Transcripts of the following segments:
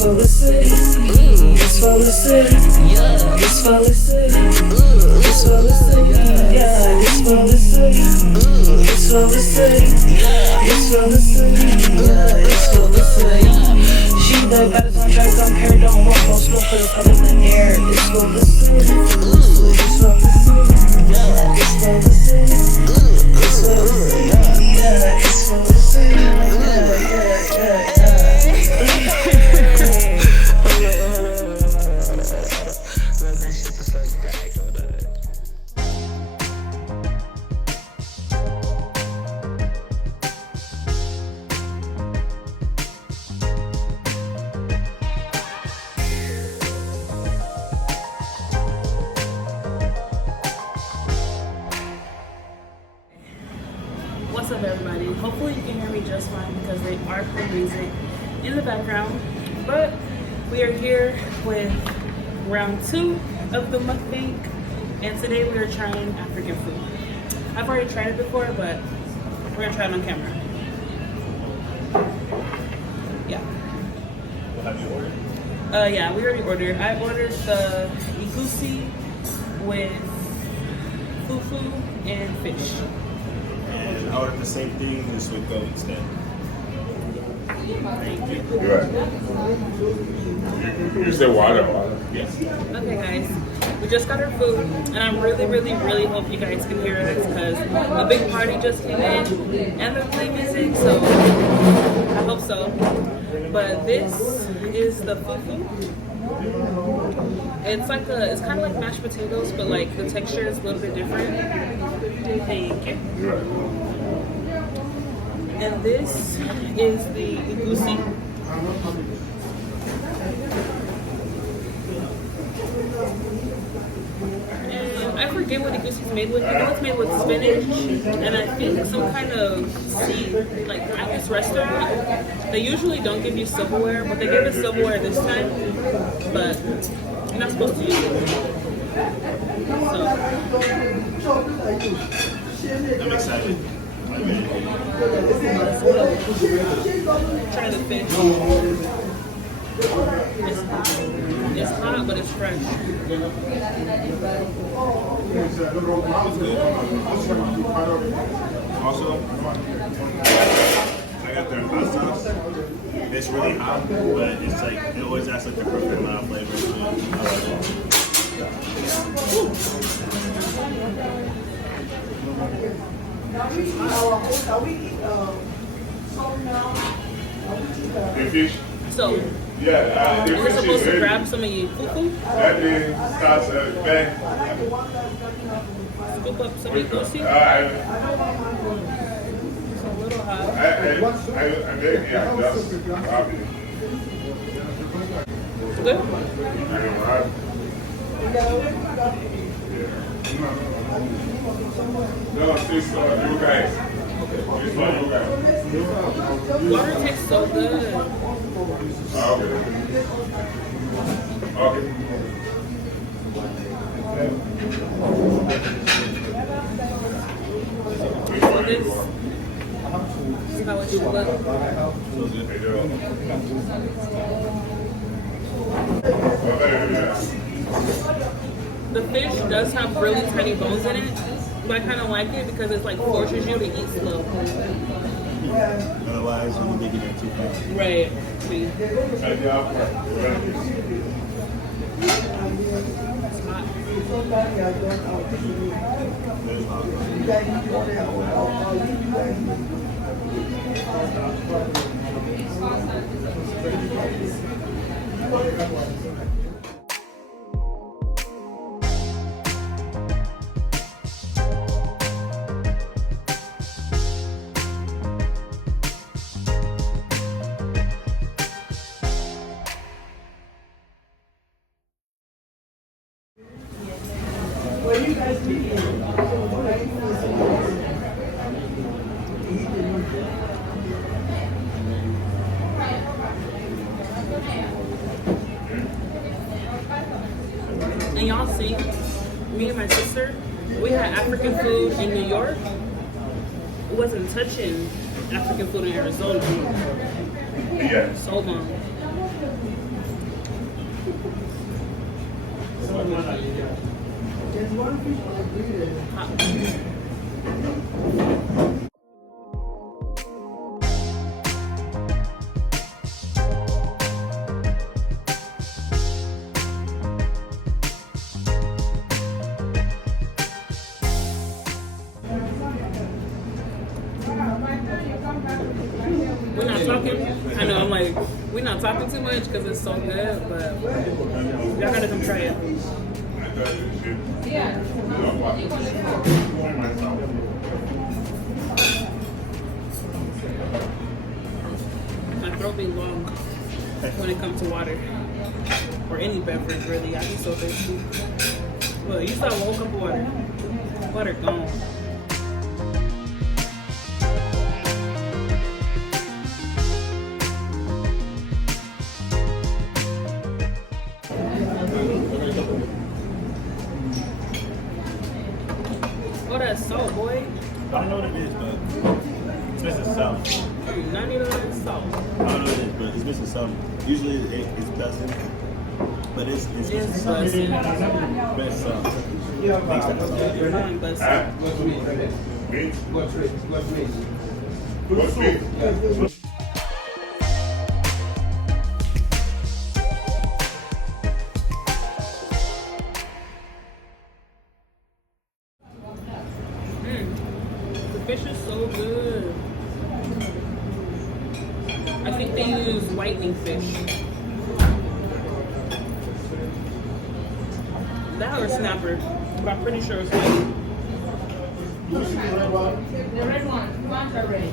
for the city. This for the city. This for the city. This for the city. Yeah, this for the city. This for the city. This for the city. Yeah, this for the city. She the baddest on track, don't care, don't walk, no smoke, put it up in the air. This for the city. This for the city. Yeah, this for the city. This for the city. Yeah, this for the city. What's up, everybody? Hopefully you can hear me just fine because they are playing music in the background. But we are here with round 2 of the mukbang, and today we are trying African food. I've already tried it before, but we're gonna try it on camera. Yeah. What have you ordered? Yeah, we already ordered. I ordered the igusi with fufu and fish. And I ordered the same thing, just with goat instead. Thank you. You're right. You said water. Yes. Okay, guys, we just got our food, and I really hope you guys can hear us because a big party just came in and they're playing music, so I hope so. But this is the fufu. It's kind of like mashed potatoes, but like the texture is a little bit different. Thank you. You're right. And this is the igusi. And I forget what igusi is made with. I know it's made with spinach, and I think some kind of seed. Like at this restaurant, they usually don't give you silverware, but they gave us silverware this time. But you're not supposed to use it. So. I'm excited. Try the fish. It's hot, but it's fresh. Also, I got their hot sauce. It's really hot, but it's like, it always has like the perfect amount of flavor to it. I like it. The fish? So, Yeah, the you're fish supposed is to ready. grab some of your fufu, That thing starts bang. scoop up some igusi. It's a little hot. I made it just probably. Good? I know, right? No, it's for you guys. It's for you guys. Water tastes so good. Okay. Okay. So this is how it should look. The fish does have really tiny bones in it, but I kind of like it because it's like forces you to eat slow. Otherwise, you'll be making it too fast. Right. See? It's hot. There's not. And y'all see, me and my sister, we had African food in New York. It wasn't touching African food in Arizona. Yeah. So long. We're not talking. I know, I'm like, we're not talking too much because it's so good, but y'all gotta come try it. My throat be long when it comes to water or any beverage really. I be so thirsty. Look, you saw 1 cup of water. Water gone. Oh, that's salt, boy. I don't know what it is, but it's missing salt. I do not need all that salt. I don't know what it is, but it's missing something. Usually it's busting, but it's missing something. Best salt. Thanks for the salt. Fine, but What's meat? the fish is so good. I think they use whitening fish. That or snapper, but I'm pretty sure it's whitening. The red one. You want the red?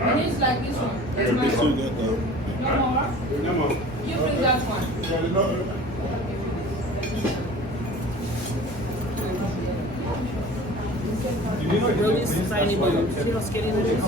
And it's like this one. It's a bit too good though. No more? You bring that one. Really tiny bones. See how skinny that is?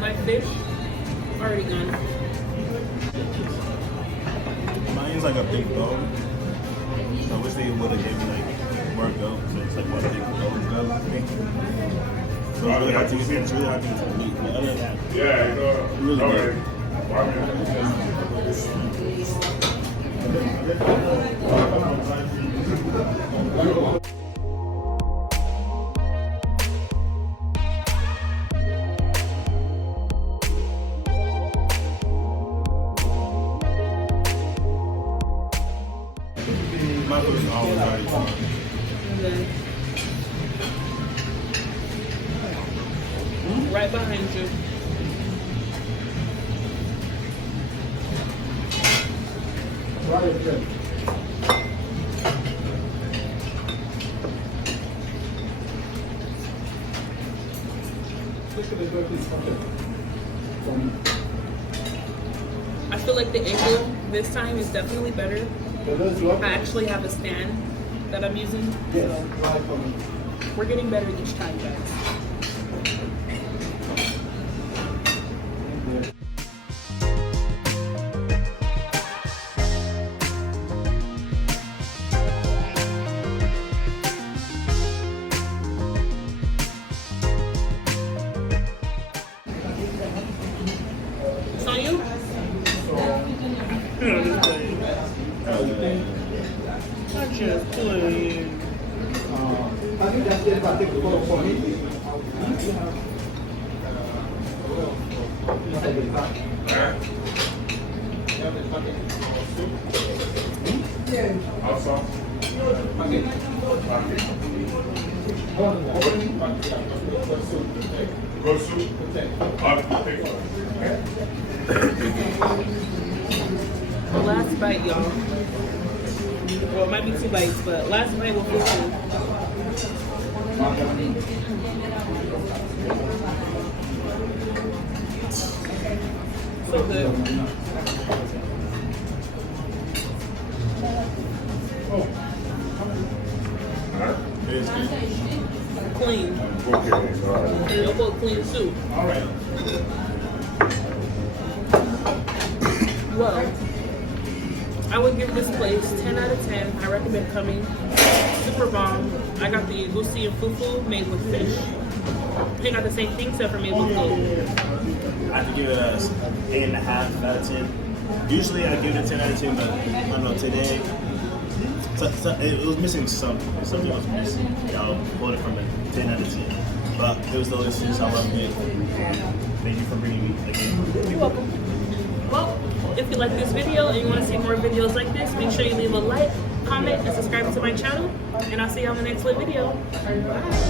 My fish already gone. Mine's like a big bone. So I wish they would have given me like more goat. So it's like one big bone goat thing. So it's really hard to get the meat. But other than that, Yeah, you know. really good. My food is always already done. Okay. Right behind you. I feel like the angle this time is definitely better. I actually have a stand that I'm using. So we're getting better each time, guys. It's on you? I'm just playing. Go soup. Last bite, y'all. Well, it might be 2 bites, but last bite will feel good. So good. It is good. Clean. Your boy clean soup. Well, I would give this place 10 out of 10. I recommend coming. Super bomb. I got the goosey and fufu made with fish. They got the same thing except for made with goat. I have to give it a 8.5 out of 10. Usually I give it a 10 out of 10, but I don't know, today it was missing something. Something was missing. I'll pull it from a 10 out of 10. But it was delicious. I loved it. Thank you for bringing me again. You're welcome. Well, if you like this video and you want to see more videos like this, make sure you leave a like, comment, and subscribe to my channel. And I'll see you on the next video. Bye.